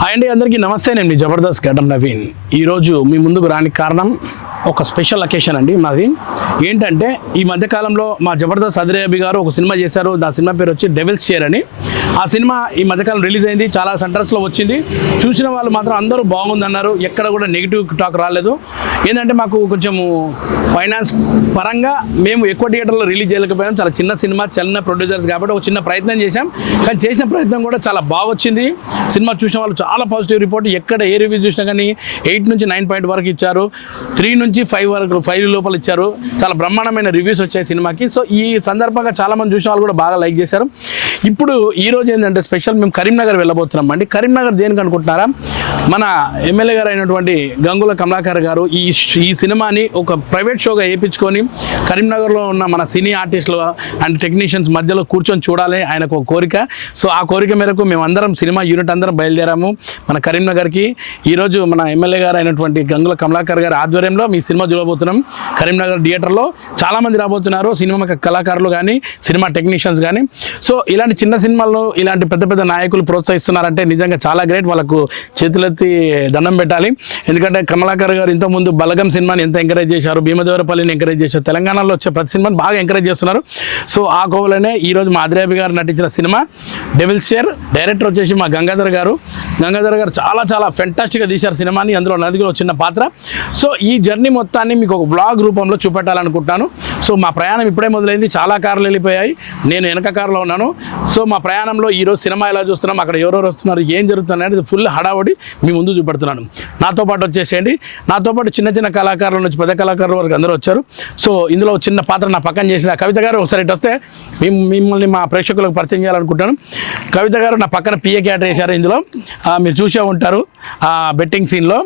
Hi అండి, అందరికీ నమస్తే. నేను మీ జబర్దస్త్ గడ్డం నవీన్. ఈరోజు మీ ముందుకు రానికి కారణం ఒక స్పెషల్ అకేషన్ అండి. మాది ఏంటంటే ఈ మధ్యకాలంలో మా జబర్దస్త్ అదిరేబి గారు ఒక సినిమా చేశారు. ఆ సినిమా పేరు వచ్చి డెవిల్స్ చైర్ అని. ఆ సినిమా ఈ మధ్యకాలం రిలీజ్ అయింది, చాలా సెంటర్స్లో వచ్చింది. చూసిన వాళ్ళు మాత్రం అందరూ బాగుందన్నారు, ఎక్కడ కూడా నెగిటివ్ టాక్ రాలేదు. ఏంటంటే మాకు కొంచెము ఫైనాన్స్ పరంగా మేము ఎక్కువ థియేటర్లో రిలీజ్ చేయలేకపోయాం. చాలా చిన్న సినిమా, చిన్న ప్రొడ్యూసర్స్ కాబట్టి ఒక చిన్న ప్రయత్నం చేశాం. కానీ చేసిన ప్రయత్నం కూడా చాలా బాగా వచ్చింది. సినిమా చూసిన వాళ్ళు చాలా పాజిటివ్ రిపోర్ట్. ఎక్కడ ఏ రివ్యూ చూసినా కానీ 8 నుంచి 9 పాయింట్ వరకు ఇచ్చారు, 3 నుంచి 5 వరకు 5 లోపల ఇచ్చారు. చాలా బ్రహ్మాండమైన రివ్యూస్ వచ్చాయి సినిమాకి. సో ఈ సందర్భంగా చాలామంది చూసిన వాళ్ళు కూడా బాగా లైక్ చేశారు. ఇప్పుడు ఈరోజు ఏంటంటే స్పెషల్, మేము కరీంనగర్ వెళ్ళబోతున్నాం అండి. కరీంనగర్ దేనికి అనుకుంటున్నారా? మన ఎమ్మెల్యే గారు అయినటువంటి గంగుల కమలాకర్ గారు ఈ సినిమాని ఒక ప్రైవేట్ షోగా వేయించుకొని కరీంనగర్లో ఉన్న మన సినీ ఆర్టిస్టులు అండ్ టెక్నీషియన్స్ మధ్యలో కూర్చొని చూడాలి ఆయనకు ఒక కోరిక. సో ఆ కోరిక మేరకు మేము అందరం సినిమా యూనిట్ అందరం బయలుదేరాము మన కరీంనగర్కి. ఈరోజు మన ఎమ్మెల్యే గారు అయినటువంటి గంగుల కమలాకర్ గారి ఆధ్వర్యంలో మీ సినిమా చూడబోతున్నాం కరీంనగర్ థియేటర్లో. చాలామంది రాబోతున్నారు, సినిమా కళాకారులు కానీ సినిమా టెక్నీషియన్స్ కానీ. సో ఇలాంటి చిన్న సినిమాల్లో ఇలాంటి పెద్ద పెద్ద నాయకులు ప్రోత్సహిస్తున్నారంటే నిజంగా చాలా గ్రేట్. వాళ్ళకు చేతులెత్తి దండం పెట్టాలి. ఎందుకంటే కమలాకర్ గారు ఇంతకుముందు బలగం సినిమాని ఎంత ఎంకరేజ్ చేశారు, భీమదేవరపల్లిని ఎంకరేజ్ చేశారు, తెలంగాణలో వచ్చే ప్రతి సినిమాని బాగా ఎంకరేజ్ చేస్తున్నారు. సో ఆ కోవలనే ఈరోజు మా అదిరేబి గారు నటించిన సినిమా డెవిల్స్ చైర్. డైరెక్టర్ వచ్చేసి మా గంగాధర్ గారు చాలా చాలా ఫెంటాస్టిక్గా తీశారు సినిమాని. అందులో నదిలో చిన్న పాత్ర. సో ఈ జర్నీ మొత్తాన్ని మీకు ఒక వ్లాగ్ రూపంలో చూపెట్టాలనుకుంటున్నాను. సో మా ప్రయాణం ఇప్పుడే మొదలైంది, చాలా కార్లు వెళ్ళిపోయాయి, నేను వెనక కారులో ఉన్నాను. సో మా ప్రయాణంలో ఈరోజు సినిమా ఎలా చూస్తున్నాం, అక్కడ ఎవరెవరు వస్తున్నారు, ఏం జరుగుతుంది అనేది ఫుల్ హడావుడి మీ ముందు చూపెడుతున్నాను. నాతో పాటు వచ్చేసేయండి. నాతో పాటు చిన్న చిన్న కళాకారుల నుంచి పెద్ద కళాకారుల వరకు అందరూ వచ్చారు. సో ఇందులో చిన్న పాత్ర నా పక్కన చేసిన కవిత గారు. ఒకసారి ఇటు వస్తే మిమ్మల్ని మా ప్రేక్షకులకు పరిచయం చేయాలనుకుంటాను. కవిత గారు నా పక్కన పిఏ క్యాటర్ వేశారు. ఇందులో మీరు చూసే ఉంటారు బెట్టింగ్ సీన్లో.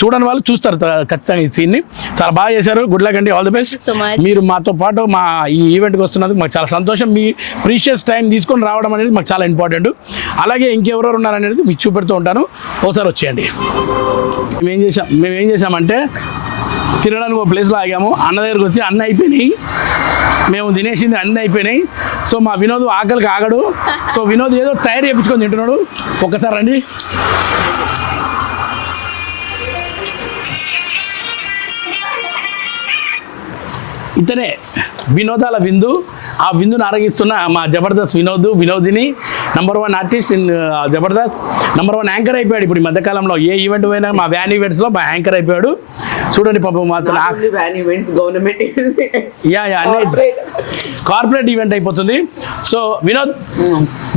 చూడని వాళ్ళు చూస్తారు ఖచ్చితంగా ఈ సీన్ని. చాలా బాగా చేశారు. గుడ్ లక్ అండి, ఆల్ ది బెస్ట్. మీరు మాతో పాటు మా ఈ ఈవెంట్కి వస్తున్నందుకు మాకు చాలా సంతోషం. మీ ప్రీషియస్ టైం తీసుకొని రావడం అనేది మాకు చాలా ఇంపార్టెంట్. అలాగే ఇంకెవరెవరు ఉన్నారనేది మీకు చూపెడుతూ ఉంటాను. ఒకసారి వచ్చేయండి. మేము ఏం చేసామంటే తినడానికి ఒక ప్లేస్లో ఆగాము. అన్న దగ్గరికి వచ్చి అన్న అయిపోయినాయి, మేము తినేసింది అన్నీ అయిపోయినాయి. సో మా వినోద్ ఆకలికి ఆగడు. సో వినోద్ ఏదో తయారు చేయించుకొని తింటున్నాడు. ఒక్కసారి రండి. ఇతనే వినోదాల విందు. ఆ విందును ఆరగిస్తున్న మా Jabardasth Vinodini, number 1 artist in Jabardasth, number 1 anchor అయిపోయాడు. ఇప్పుడు ఈ మధ్యకాలంలో ఏ ఈవెంట్ పోయినా మా వ్యాన్ ఈవెంట్స్లో మా యాంకర్ అయిపోయాడు. చూడండి పాపం, కార్పొరేట్ ఈవెంట్ అయిపోతుంది. సో వినోద్,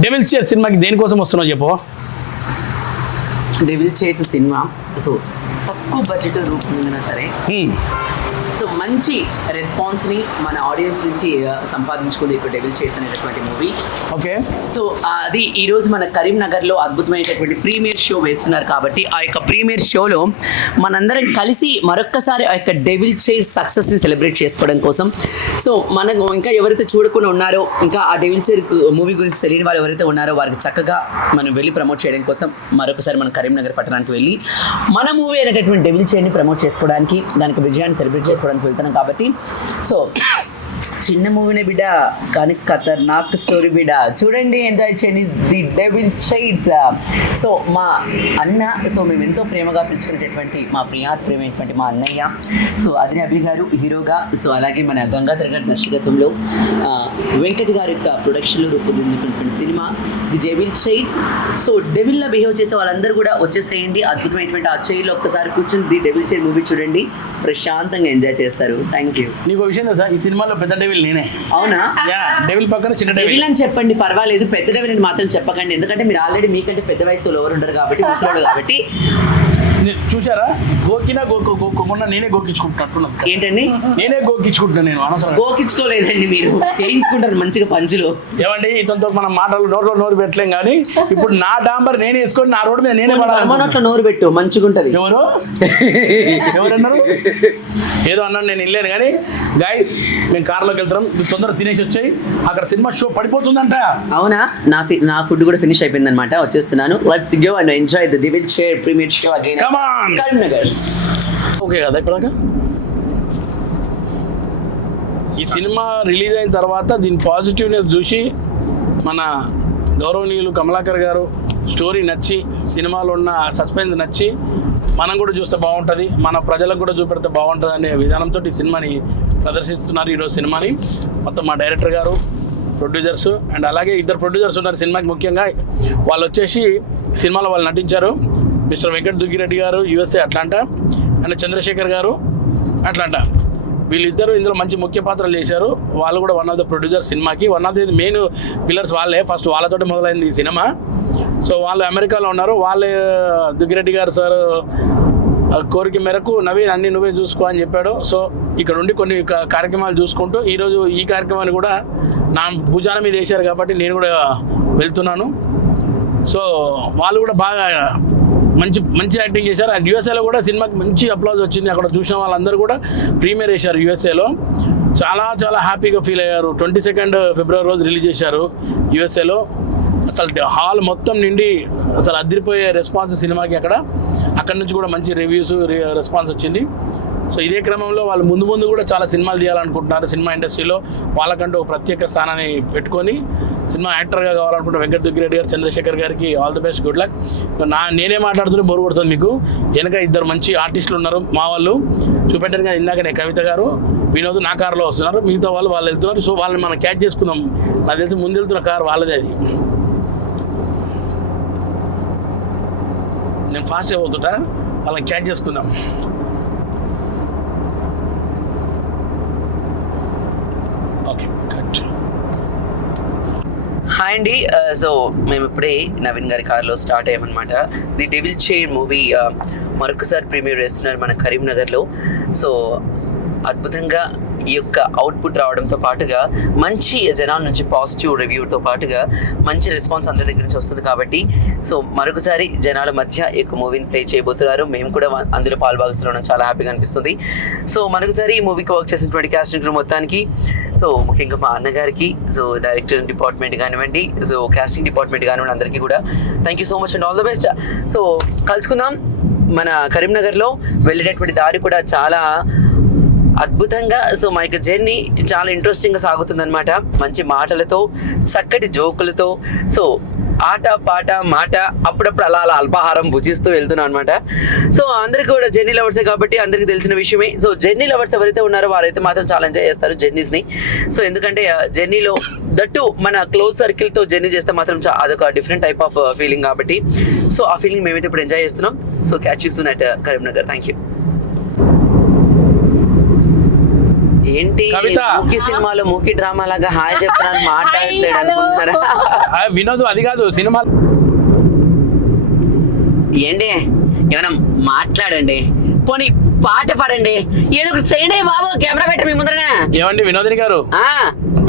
డెవిల్స్ చైర్ సినిమాకి దేనికోసం వస్తున్నావు చెప్పు. డెవిల్ చైర్స్ సినిమా సో తక్కువ బడ్జెట్ రూపొందినా సరే సో మంచి రెస్పాన్స్ని మన ఆడియన్స్ నుంచి సంపాదించుకుంది ఇప్పుడు డెవిల్ చైర్స్ అనేటటువంటి మూవీ. ఓకే. సో అది ఈరోజు మన కరీంనగర్లో అద్భుతమైనటువంటి ప్రీమియర్ షో వేస్తున్నారు కాబట్టి ఆ యొక్క ప్రీమియర్ షోలో మనందరం కలిసి మరొక్కసారి ఆ యొక్క డెవిల్ చైర్ సక్సెస్ని సెలబ్రేట్ చేసుకోవడం కోసం సో మనకు ఇంకా ఎవరైతే చూడకుండా ఉన్నారో, ఇంకా ఆ డెవిల్ చైర్ మూవీ గురించి తెలియని వాళ్ళు ఎవరైతే ఉన్నారో వారికి చక్కగా మనం వెళ్ళి ప్రమోట్ చేయడం కోసం మరొకసారి మన కరీంనగర్ పట్టణానికి వెళ్ళి మన మూవీ అనేటటువంటి డెవిల్ చైర్ని ప్రమోట్ చేసుకోవడానికి, దానికి విజయాన్ని సెలబ్రేట్ చేసుకోవడానికి వెళ్తున్నాం కాబట్టి సో చిన్న మూవీనే బిడ్డ కానీ ఖతర్నాక్ స్టోరీ బిడ్డ. చూడండి, ఎంజాయ్ చేయండి ది డెవిల్ చైర్స్. సో మా అన్న, సో మేము ఎంతో ప్రేమగా పిలుచుకునేటటువంటి మా ప్రియమైనటువంటి మా అన్నయ్య సో అదిరేబి గారు హీరోగా, సో అలాగే మన గంగాధర్ గారి దర్శకత్వంలో వెంకట్ గారి యొక్క ప్రొడక్షన్లో రూపొందినటువంటి సినిమా ది డెవిల్ చైర్. సో డెవిల్లా బిహేవ్ చేసే వాళ్ళందరూ కూడా వచ్చేసేయండి. అద్భుతమైనటువంటి ఆ చైర్లో ఒక్కసారి కూర్చొని ది డెవిల్ చైర్ మూవీ చూడండి, ప్రశాంతంగా ఎంజాయ్ చేస్తారు. Thank you. నీకు విషయం తెలుసా, ఈ సినిమాలో పెద్ద డెవిల్ నేనే. అవునా? డెవిల్ పక్కన చిన్న డెవిల్ అని చెప్పండి, పర్వాలేదు. పెద్ద డెవిల్ అని మాత్రం చెప్పకండి, ఎందుకంటే మీరు ఆల్రెడీ మీకంటే పెద్ద వయసులో ఎవరు ఉండరు కాబట్టి, ముసలోడు కాబట్టి. చూసారా, గోకినా గోకోకుండా నేనే గోకించుకుంటున్నట్టున్నాను. ఏంటండి? నేనే గోకించుకుంటున్నాను. నేను అనవసరం గోకించుకోలేదండి, మీరు వేయించుకుంటారు మంచిగా పంచులు. ఏమండి, ఇతనితో మనం మాటలు నోరు పెట్టలేం. కానీ ఇప్పుడు నా డాంబర్ నేనే వేసుకొని నా రోడ్డు మీద నేనే నోట్లో నోరు పెట్టు, మంచిగా ఉంటుంది. ఎవరన్నారు? ఏదో అన్నాను, నేను వెళ్ళాను. కానీ గైస్, మేము కార్లోకి వెళ్తాం, తొందరగా తినేసి వచ్చాయి. అక్కడ సినిమా షో పడిపోతుందంట. అవునా? నా ఫుడ్ కూడా ఫినిష్ అయిపోయింది అనమాట, వచ్చేస్తున్నాను. Let's go and enjoy the devil chair premiere show again. Come on. Karimnagar. Okay కదా. ఇక్కడ ఈ సినిమా రిలీజ్ అయిన తర్వాత దీని పాజిటివ్నెస్ చూసి మన గౌరవనీయులు కమలాకర్ గారు స్టోరీ నచ్చి, సినిమాలో ఉన్న సస్పెన్స్ నచ్చి మనం కూడా చూస్తే బాగుంటుంది, మన ప్రజలకు కూడా చూపెడితే బాగుంటుంది అనే విధానంతో ఈ సినిమాని ప్రదర్శిస్తున్నారు. ఈరోజు సినిమాని మొత్తం మా డైరెక్టర్ గారు, ప్రొడ్యూసర్స్ అండ్ అలాగే ఇద్దరు ప్రొడ్యూసర్స్ ఉన్నారు సినిమాకి. ముఖ్యంగా వాళ్ళు వచ్చేసి సినిమాలో వాళ్ళు నటించారు. మిస్టర్ వెంకట్ దుగ్గిరెడ్డి గారు USA అట్లాంటా అండ్ చంద్రశేఖర్ గారు అట్లాంటా. వీళ్ళిద్దరూ ఇందులో మంచి ముఖ్య పాత్రలు చేశారు. వాళ్ళు కూడా వన్ ఆఫ్ ద ప్రొడ్యూసర్ సినిమాకి. One of the main pillars వాళ్ళే. ఫస్ట్ వాళ్ళతోటి మొదలైంది ఈ సినిమా. సో వాళ్ళు అమెరికాలో ఉన్నారు. వాళ్ళే దుగ్గిరెడ్డి గారు సార్ కోరిక మేరకు నవీన్ అన్ని నువ్వే చూసుకో అని చెప్పాడు. సో ఇక్కడ ఉండి కొన్ని కార్యక్రమాలు చూసుకుంటూ ఈరోజు ఈ కార్యక్రమాన్ని కూడా నా భుజాన మీద వేశారు కాబట్టి నేను కూడా వెళ్తున్నాను. సో వాళ్ళు కూడా బాగా మంచి యాక్టింగ్ చేశారు. అండ్ USAలో కూడా సినిమాకి మంచి అప్లాజ్ వచ్చింది. అక్కడ చూసిన వాళ్ళందరూ కూడా ప్రీమియర్ చేశారు USAలో. చాలా చాలా హ్యాపీగా ఫీల్ అయ్యారు. 22 ఫిబ్రవరి రోజు రిలీజ్ చేశారు USAలో. అసలు హాల్ మొత్తం నిండి అసలు అదిరిపోయే రెస్పాన్స్ సినిమాకి. అక్కడ నుంచి కూడా మంచి రివ్యూస్ రెస్పాన్స్ వచ్చింది. సో ఇదే క్రమంలో వాళ్ళు ముందు కూడా చాలా సినిమాలు తీయాలనుకుంటున్నారు. సినిమా ఇండస్ట్రీలో వాళ్ళకంటూ ఒక ప్రత్యేక స్థానాన్ని పెట్టుకొని సినిమా యాక్టర్గా కావాలనుకుంటే వెంకట్ దుగ్గిరెడ్డి గారు, చంద్రశేఖర్ గారికి all the best, good luck. నేనే మాట్లాడుతూనే బోరు కొడుతుంది మీకు. వెనక ఇద్దరు మంచి ఆర్టిస్టులు ఉన్నారు మా వాళ్ళు. చూపెట్టారు కదా ఇందాకనే కవిత గారు, వినోద్ నా కారులో వస్తున్నారు. మిగతా వాళ్ళు వెళ్తున్నారు. సో వాళ్ళని మనం క్యాచ్ చేసుకుందాం. నాకు తెలిసి ముందు వెళ్తున్న కారు వాళ్ళదే. అది నేను ఫాస్ట్గా పోతుంటా, వాళ్ళని క్యాచ్ చేసుకుందాం. Okay cut. హాయ్ అండి. సో మేము ఇప్పుడే నవీన్ గారి కార్లో స్టార్ట్ అయ్యామన్నమాట. ది డెవిల్ చైర్ మూవీ మరొకసారి ప్రీమియర్ చేస్తున్నారు మన కరీంనగర్లో. సో అద్భుతంగా ఈ యొక్క అవుట్పుట్ రావడంతో పాటుగా మంచి జనాల నుంచి పాజిటివ్ రివ్యూతో పాటుగా మంచి రెస్పాన్స్ అందరి దగ్గర నుంచి వస్తుంది కాబట్టి సో మరొకసారి జనాల మధ్య ఈ యొక్క మూవీని ప్లే చేయబోతున్నారు. మేము కూడా అందులో పాల్భాగస్తున్నాం. చాలా హ్యాపీగా అనిపిస్తుంది. సో మరొకసారి ఈ మూవీకి వర్క్ చేసినటువంటి కాస్టింగ్ క్రూ మొత్తానికి, సో ముఖ్యంగా మా అన్నగారికి, సో డైరెక్టర్ డిపార్ట్మెంట్ కానివ్వండి, సో కాస్టింగ్ డిపార్ట్మెంట్ కానివ్వండి, అందరికీ కూడా thank you so much and all the best. So కలుసుకుందాం. మన కరీంనగర్లో వెళ్ళేటటువంటి దారి కూడా చాలా అద్భుతంగా, సో మా యొక్క జర్నీ చాలా ఇంట్రెస్టింగ్గా సాగుతుంది అనమాట. మంచి మాటలతో, చక్కటి జోకులతో, సో ఆట పాట మాట అప్పుడప్పుడు అలా అల్పాహారం భుజిస్తూ వెళ్తున్నాం అనమాట. సో అందరికీ కూడా జర్నీ లవర్సే కాబట్టి అందరికీ తెలిసిన విషయమే. సో జర్నీ లవర్స్ ఎవరైతే ఉన్నారో వారైతే మాత్రం చాలా ఎంజాయ్ చేస్తారు జర్నీస్ని. సో ఎందుకంటే జర్నీలో దట్టు మన క్లోజ్ సర్కిల్తో జర్నీ చేస్తే మాత్రం అదొక డిఫరెంట్ టైప్ ఆఫ్ ఫీలింగ్ కాబట్టి సో ఆ ఫీలింగ్ మేమైతే ఇప్పుడు ఎంజాయ్ చేస్తున్నాం. సో క్యాచ్ చేస్తున్నట్టు కరీంనగర్. Thank you. ఏంటి మూకీ సినిమాలో మూకీ డ్రామా లాగా హాయ్ చెప్తాను మాట్లాడట్లేదు అనుకుంటున్నారా? వినోద్ అది కాదు సినిమా. ఏంటి ఏమైనా మాట్లాడండి, పోనీ పాట పాడండి, ఏదో ఒకటి చేయండి బాబు. కెమెరా పెట్టి మీ ముందరనే. ఏమండి వినోదిని గారు,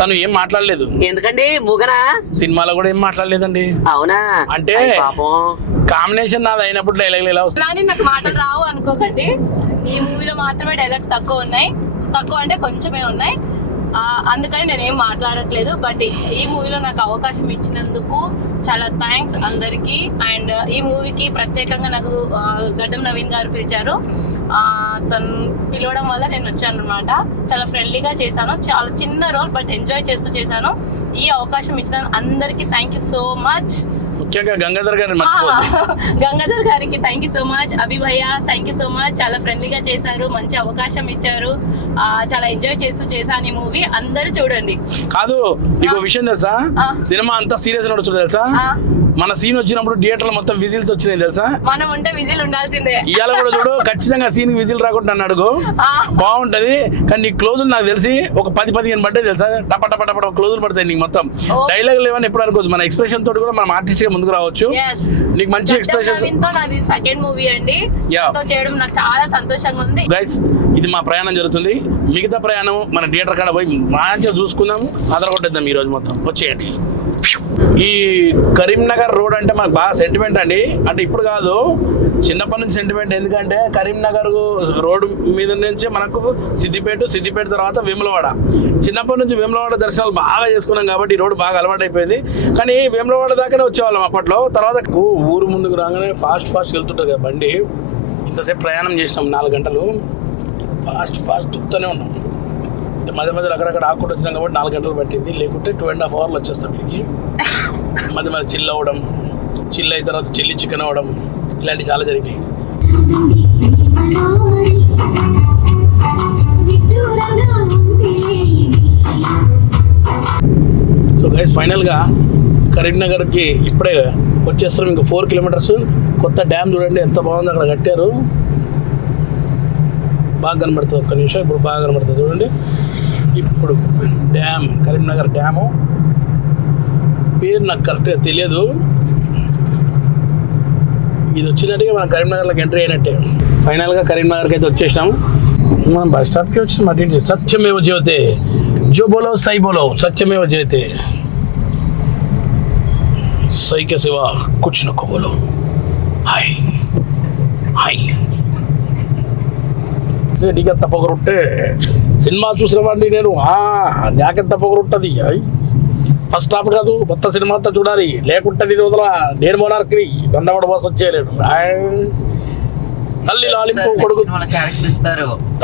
తను ఏం మాట్లాడలేదు. ఎందుకండి మూగనా? సినిమాలో కూడా ఏం మాట్లాడలేదండి. అవునా? అంటే పాపం కాంబినేషన్ నాది అయినప్పుడు డైలాగ్ ఎలా వస్తుంది? నాకు మాటలు రావు అనుకోకండి. ఈ మూవీలో మాత్రమే డైలాగ్స్ తక్కువ ఉన్నాయి. తక్కువ అంటే కొంచెమే ఉన్నాయి. అందుకని నేనేం మాట్లాడట్లేదు. బట్ ఈ మూవీలో నాకు అవకాశం ఇచ్చినందుకు చాలా థ్యాంక్స్ అందరికీ. అండ్ ఈ మూవీకి ప్రత్యేకంగా నాకు గడ్డం నవీన్ గారు పిలిచారు. తను పిలవడం వల్ల నేను వచ్చాను అనమాట. చాలా ఫ్రెండ్లీగా చేశాను. చాలా చిన్న రోల్ బట్ ఎంజాయ్ చేస్తూ చేశాను. ఈ అవకాశం ఇచ్చిన అందరికీ థ్యాంక్ యూ సో మచ్. ముఖ్యంగా గంగాధర్ గారికి థ్యాంక్ యూ సో మచ్. అభి భయ్య థ్యాంక్ యూ సో మచ్. చాలా ఫ్రెండ్లీగా చేశారు, మంచి అవకాశం ఇచ్చారు. చాలా ఎంజాయ్ చేస్తూ చేశాను ఈ మూవీ. అందరూ చూడండి. కాదు నీకు విషయం తెలుసా, సినిమా అంతా సీరియస్ నడుస్తుంది తెలుసా. మన సీన్ వచ్చినప్పుడు థియేటర్ లో మొత్తం విజిల్స్ వచ్చినాయి తెలుసా. మనం ఉంటే విజిల్ ఉండాల్సిందే. ఇవాళ కూడా చూడు ఖచ్చితంగా సీన్ విజిల్ రాకుండా నన్ను అడుగు, బాగుంటది. కానీ నీ క్లోజులు నాకు తెలిసి ఒక 10-15 పడ్డాయి తెలుసా. టప టప టప క్లోజులు పడతాయి నీకు. మొత్తం డైలాగ్ లేవని ఎప్పుడు అనుకోవచ్చు. మన ఎక్స్ప్రెషన్ తోటి కూడా మనం ఆర్టిస్ట్ గా ముందుకు రావచ్చు. నీకు మంచి ఎక్స్ప్రెషన్. నాది సెకండ్ మూవీ అండి. చేయడం నాకు చాలా సంతోషంగా ఉంది. గైస్ ఇది మా ప్రయాణం జరుగుతుంది. మిగతా ప్రయాణం మన థియేటర్ కాడ పోయి మంచిగా చూసుకుందాము, అదరగొట్టేద్దాం ఈ రోజు మొత్తం. వచ్చేయండి. ఈ కరీంనగర్ రోడ్ అంటే మనకు బాగా సెంటిమెంట్ అండి. అంటే ఇప్పుడు కాదు, చిన్నప్పటి నుంచి సెంటిమెంట్. ఎందుకంటే కరీంనగర్ రోడ్డు మీద నుంచి మనకు సిద్దిపేట తర్వాత వేములవాడ. చిన్నప్పటి నుంచి వేములవాడ దర్శనాలు బాగా చేసుకున్నాం కాబట్టి ఈ రోడ్డు బాగా అలవాటు అయిపోయింది. కానీ వేములవాడ దాకానే వచ్చేవాళ్ళం అప్పట్లో. తర్వాత ఊరు ముందుకు రాగానే ఫాస్ట్ వెళ్తుంటుంది బండి. ఇంతసేపు ప్రయాణం చేసినాం 4 గంటలు. ఫాస్ట్ దుక్కుతూనే ఉన్నాం. మధ్య మధ్యలో అక్కడక్కడ ఆకుకుంటూ వచ్చినాం కాబట్టి 4 గంటలు పట్టింది. లేకుంటే 2.5 అవర్లు వచ్చేస్తాం వీడికి. మధ్య మధ్య చిల్ అవ్వడం, చిల్ అయిన తర్వాత చిల్లీ చికెన్ అవ్వడం, ఇలాంటివి చాలా జరిగినాయి. సో గైస్ ఫైనల్గా కరీంనగర్కి ఇప్పుడే వచ్చేస్తున్నాం. ఇంకా 4 కిలోమీటర్స్. కొత్త డ్యామ్ చూడండి ఎంత బాగుంది, అక్కడ కట్టారు. బాగా కనబడుతుంది, ఒక్క నిమిషం. ఇప్పుడు బాగా కనబడుతుంది చూడండి. ఇప్పుడు డ్యామ్, కరీంనగర్ డ్యాము పేరు నాకు కరెక్ట్గా తెలియదు. ఇది వచ్చినట్టుగా మనం కరీంనగర్లోకి ఎంట్రీ అయినట్టే. ఫైనల్గా కరీంనగర్కి అయితే వచ్చేసినాం. మనం బస్ స్టాప్కి వచ్చినాం. అటు సత్యమేవ జయతే, జో బోలో సై బోలో, సత్యమేవ జయతే, సై కే సివా కుచ్ నకో బోలో. Hi hi. నీకెంత పొగరుంటే సినిమా చూసినవాడిని నేను. నాకెంత పొగరుంటుంది. ఫస్ట్ హాఫ్ కాదు, మొత్తం సినిమా అంతా చూడాలి. లేకుంటే నీ రోజుల నేను మోనార్కి బందవాడు మోసం చేయలేడు. తల్లి లాలింపు కొడుకు,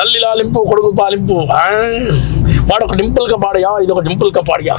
తల్లి లాలింపు కొడుకు పాలింపు. వాడు ఒక డింపుల్ కా పాడియా, ఇది ఒక డింపుల్ కా పాడియా.